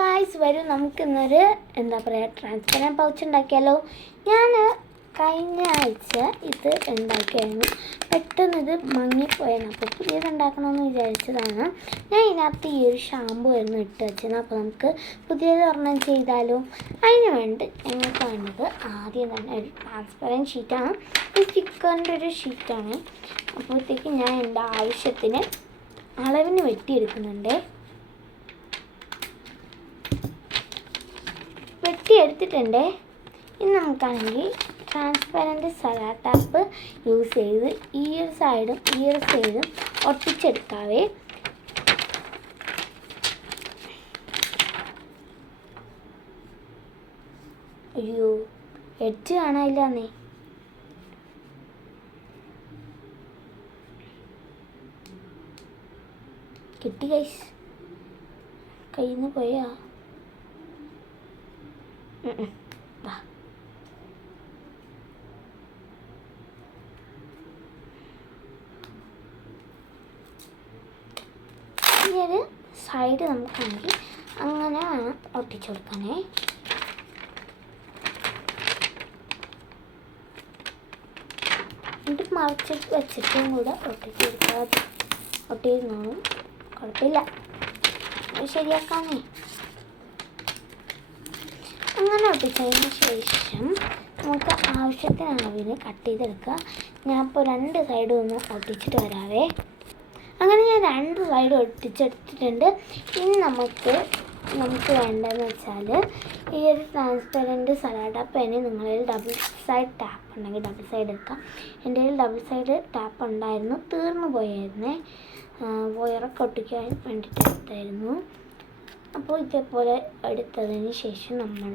Guys വരൂ നമുക്കിന്നൊരു എന്താ പറയുക ട്രാൻസ്പെറൻറ്റ് പൗച്ച് ഉണ്ടാക്കിയാലോ. ഞാൻ കഴിഞ്ഞ ആഴ്ച ഇത് ഉണ്ടാക്കിയായിരുന്നു. പെട്ടെന്ന് ഇത് മങ്ങിപ്പോയാണ്. അപ്പോൾ പുതിയത് ഉണ്ടാക്കണമെന്ന് വിചാരിച്ചതാണ്. ഞാൻ ഇതിനകത്ത് ഈ ഒരു ഷാമ്പു ആയിരുന്നു ഇട്ട് വെച്ചത്. അപ്പോൾ നമുക്ക് പുതിയത് ഒരെണ്ണം ചെയ്താലോ. അതിന് വേണ്ടി ഞങ്ങൾക്ക് വേണ്ടത് ആദ്യം തന്നെ ഒരു ട്രാൻസ്പെറൻറ്റ് ഷീറ്റാണ്. ഈ സ്റ്റിക്കറിൻ്റെ ഒരു ഷീറ്റാണ്. അപ്പോഴത്തേക്ക് ഞാൻ എൻ്റെ ആവശ്യത്തിന് അളവിന് വെട്ടിയെടുക്കുന്നുണ്ട്. വെട്ടിയെടുത്തിട്ടുണ്ട്. ഇനി നമുക്കാണെങ്കിൽ ട്രാൻസ്പെറൻറ്റ് സലാഡ് ടാപ്പ് യൂസ് ചെയ്ത് ഈ ഒരു സൈഡും ഒട്ടിച്ചെടുക്കാവേ. അയ്യോ, എഡ്ജ് കാണാനില്ലാന്നേ. കിട്ടി ഗൈസ്, കയ്യിൽ നിന്ന് പോയാ. ഈ ഒരു സൈഡ് നമുക്കാണെങ്കിൽ അങ്ങനെ വേണം ഒട്ടിച്ചു കൊടുക്കാനേ. എന്നിട്ട് മറിച്ചിട്ട് വെച്ചിട്ടും കൂടെ ഒട്ടിച്ചു കൊടുക്കാതെ ഒട്ടിയിരുന്നോളും, കുഴപ്പമില്ല. ശരിയാക്കാന്നേ. അങ്ങനെ ഒട്ടിച്ചതിന് ശേഷം നമുക്ക് ആവശ്യത്തിന് അളവിന് കട്ട് ചെയ്തെടുക്കുക. ഞാൻ ഇപ്പോൾ 2 സൈഡും ഒന്ന് ഒട്ടിച്ചിട്ട് വരാവേ. അങ്ങനെ ഞാൻ 2 സൈഡും ഒട്ടിച്ചെടുത്തിട്ടുണ്ട്. ഇനി നമുക്ക് വേണ്ടതെന്ന് വെച്ചാൽ ഈ ഒരു ട്രാൻസ്പെറൻറ്റ് സലാഡ് ടാപ്പ് തന്നെ നിങ്ങളിൽ ഡബിൾ സൈഡ് ടാപ്പ് ഉണ്ടെങ്കിൽ ഡബിൾ സൈഡ് എടുക്കാം. എൻ്റെ കയ്യിൽ ഡബിൾ സൈഡ് ടാപ്പ് ഉണ്ടായിരുന്നു, തീർന്നു പോയായിരുന്നേ. വയറൊക്കെ ഒട്ടിക്കാൻ വേണ്ടിയിട്ട് എടുത്തായിരുന്നു. അപ്പോൾ ഇതേപോലെ എടുത്തതിന് ശേഷം നമ്മൾ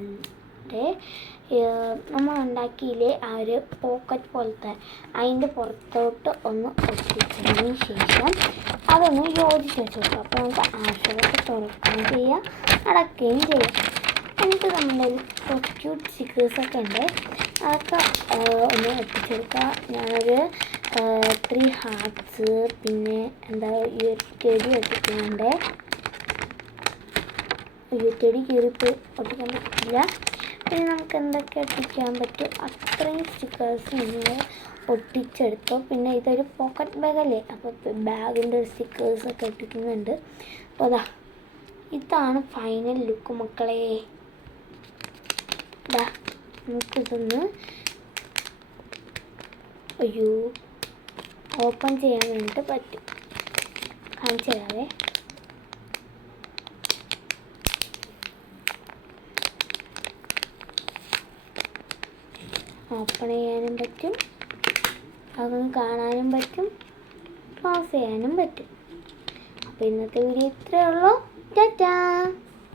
ഉണ്ടാക്കിയില്ലേ ആ ഒരു പോക്കറ്റ് പോലത്തെ അതിൻ്റെ പുറത്തോട്ട് ഒന്ന് ഒട്ടിച്ചതിന് ശേഷം അതൊന്ന് യോജിച്ച് വെച്ച് കൊടുക്കുക. അപ്പോൾ നമുക്ക് ആവശ്യമൊക്കെ തുറക്കുകയും ചെയ്യാം, അടയ്ക്കുകയും ചെയ്യാം. എന്നിട്ട് നമ്മുടെ ക്യൂട്ട് സ്റ്റിക്കേഴ്സൊക്കെ ഉണ്ട്, അതൊക്കെ ഒന്ന് ഒട്ടിച്ചെടുക്കുക. ഞാനൊരു 3 ഹാർട്ട്സ്, പിന്നെ ഈ ഒരു ചെടി ഒട്ടിക്കുന്നുണ്ട്. ചെടി കീറിപ്പോയി ഒട്ടിക്കാൻ പറ്റില്ല. പിന്നെ നമുക്ക് എന്തൊക്കെ ഒട്ടിക്കാൻ പറ്റും അത്രയും സ്റ്റിക്കേഴ്സ് നിങ്ങൾ ഒട്ടിച്ചെടുത്തോ. പിന്നെ ഇതൊരു പോക്കറ്റ് ബാഗല്ലേ, അപ്പോൾ ബാഗിൻ്റെ ഒരു സ്റ്റിക്കേഴ്സൊക്കെ ഒട്ടിക്കുന്നുണ്ട്. അപ്പോൾ ഇതാണ് ഫൈനൽ ലുക്ക് മക്കളെ. നമുക്കിതൊന്ന് ഓപ്പൺ ചെയ്യാൻ വേണ്ടിയിട്ട് പറ്റും. കാണിച്ചു തരാവേ. ഓപ്പൺ ചെയ്യാനും പറ്റും, അതൊന്ന് കാണാനും പറ്റും, ക്ലോസ് ചെയ്യാനും പറ്റും. അപ്പോൾ ഇന്നത്തെ വീഡിയോ ഇത്രയേ ഉള്ളൂ. ടാറ്റാ.